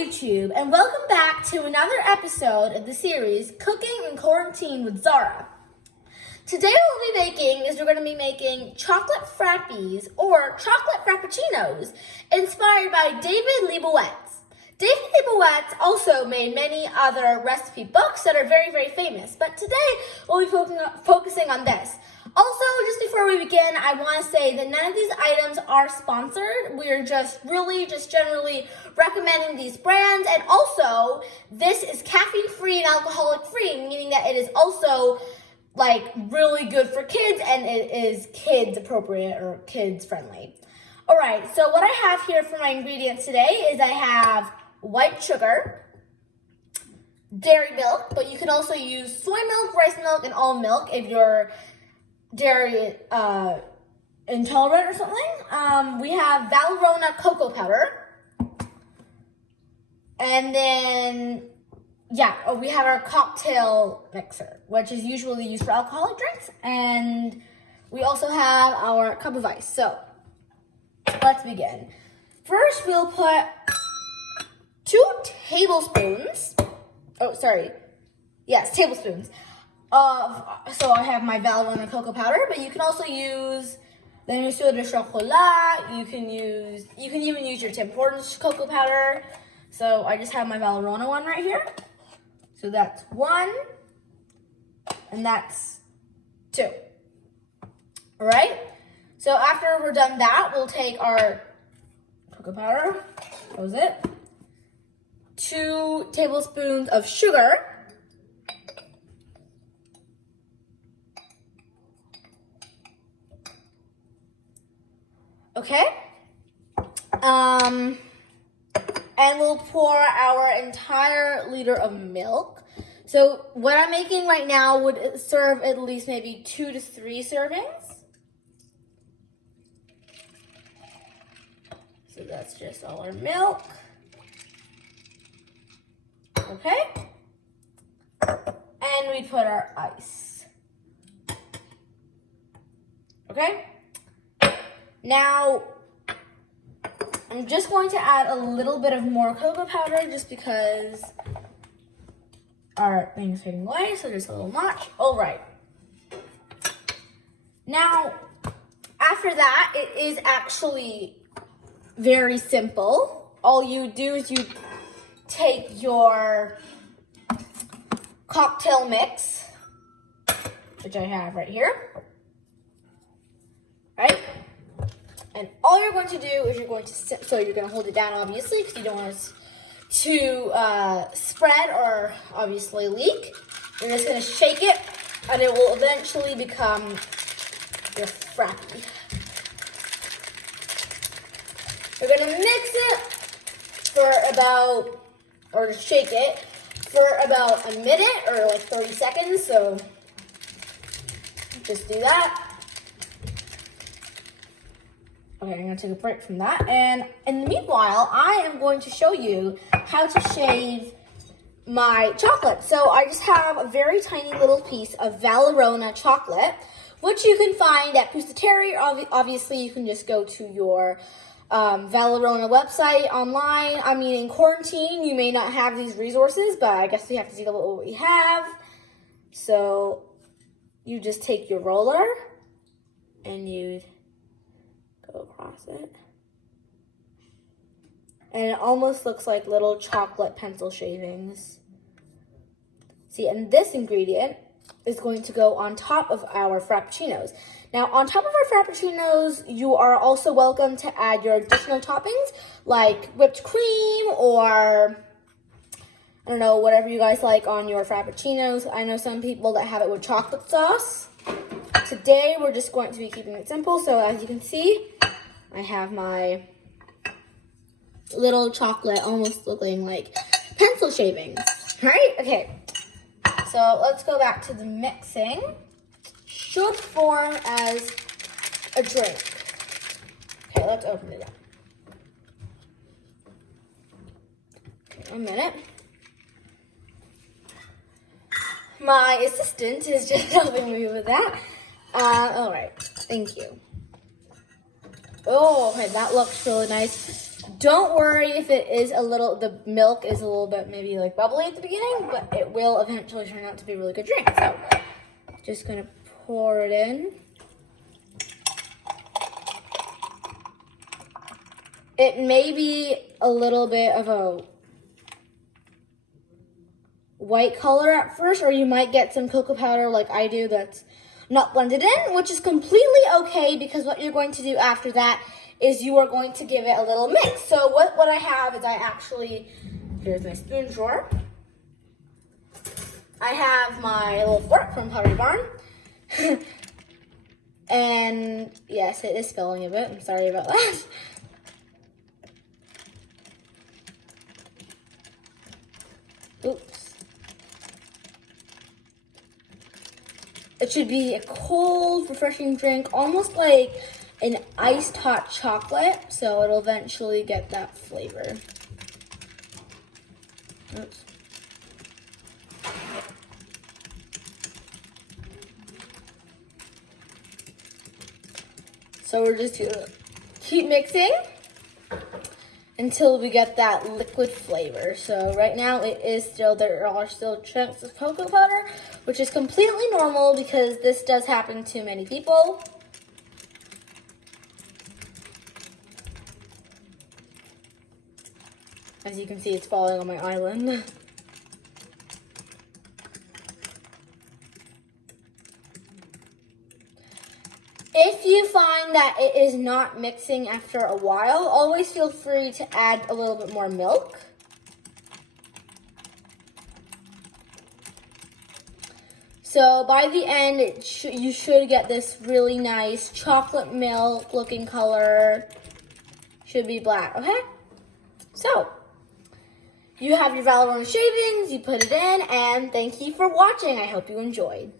YouTube, and welcome back to another episode of the series Cooking in Quarantine with Zara. Today we're going to be making chocolate frappes or chocolate frappuccinos inspired by David Lebvotiz. David Lebvotiz also made many other recipe books that are very, very famous, but today we'll be focusing on this. Also, just before we begin, I want to say that none of these items are sponsored. We're just generally recommending these brands. And also, this is caffeine-free and alcoholic-free, meaning that it is also like really good for kids and it is kids appropriate or kids friendly. All right, so what I have here for my ingredients today is I have white sugar, dairy milk, but you can also use soy milk, rice milk, and almond milk if you're dairy intolerant or something. We have Valrhona cocoa powder. And then, we have our cocktail mixer, which is usually used for alcoholic drinks. And we also have our cup of ice. So, let's begin. First, we'll put 2 tablespoons. Tablespoons. So I have my Valrhona cocoa powder, but you can also use the Monsieur de Chocolat. You can even use your Tim Hortons cocoa powder. So I just have my Valrhona one right here. So that's 1, and that's 2. All right. So after we're done that, we'll take our cocoa powder. That was it. 2 tablespoons of sugar. Okay, and we'll pour our entire liter of milk. So what I'm making right now would serve at least maybe 2 to 3 servings. So that's just all our milk. Okay, and we put our ice. Okay. Now, I'm just going to add a little bit of more cocoa powder just because our thing is fading away, so just a little notch. All right. Now, after that, it is actually very simple. All you do is you take your cocktail mix, which I have right here, right? And all you're going to do is you're going to hold it down, obviously, because you don't want it to spread or obviously leak. You're just going to shake it, and it will eventually become your frappe. You're going to mix it shake it for about a minute or like 30 seconds. So just do that. Okay, I'm going to take a break from that. And in the meanwhile, I am going to show you how to shave my chocolate. So I just have a very tiny little piece of Valrhona chocolate, which you can find at Pusateria. Obviously, you can just go to your Valrhona website online. I mean, in quarantine, you may not have these resources, but I guess we have to see what we have. So you just take your roller and you go across it. And it almost looks like little chocolate pencil shavings. See, and this ingredient is going to go on top of our frappuccinos. Now, on top of our frappuccinos, you are also welcome to add your additional toppings, like whipped cream or, I don't know, whatever you guys like on your frappuccinos. I know some people that have it with chocolate sauce. Today, we're just going to be keeping it simple. So as you can see, I have my little chocolate almost looking like pencil shavings, right? Okay, so let's go back to the mixing. Should form as a drink. Okay, let's open it up. Okay, 1 minute. My assistant is just helping me with that. All right, thank you. Oh, okay, that looks really nice. Don't worry if it is the milk is a little bit maybe like bubbly at the beginning, but it will eventually turn out to be a really good drink. So just gonna pour it in. It may be a little bit of a white color at first, or you might get some cocoa powder like I do that's not blended in, which is completely okay, because what you're going to do after that is you are going to give it a little mix. So what I have is here's my spoon drawer. I have my little fork from Pottery Barn. And yes, it is spilling a bit. I'm sorry about that. Oops. It should be a cold, refreshing drink, almost like an iced hot chocolate, so it'll eventually get that flavor. Oops. So we're just gonna keep mixing until we get that liquid flavor. So right now there are still chunks of cocoa powder, which is completely normal because this does happen to many people. As you can see, it's falling on my island. If you find that it is not mixing after a while, always feel free to add a little bit more milk. So by the end, you should get this really nice chocolate milk looking color. Should be black, okay? So, you have your Valorona shavings, you put it in, and thank you for watching. I hope you enjoyed.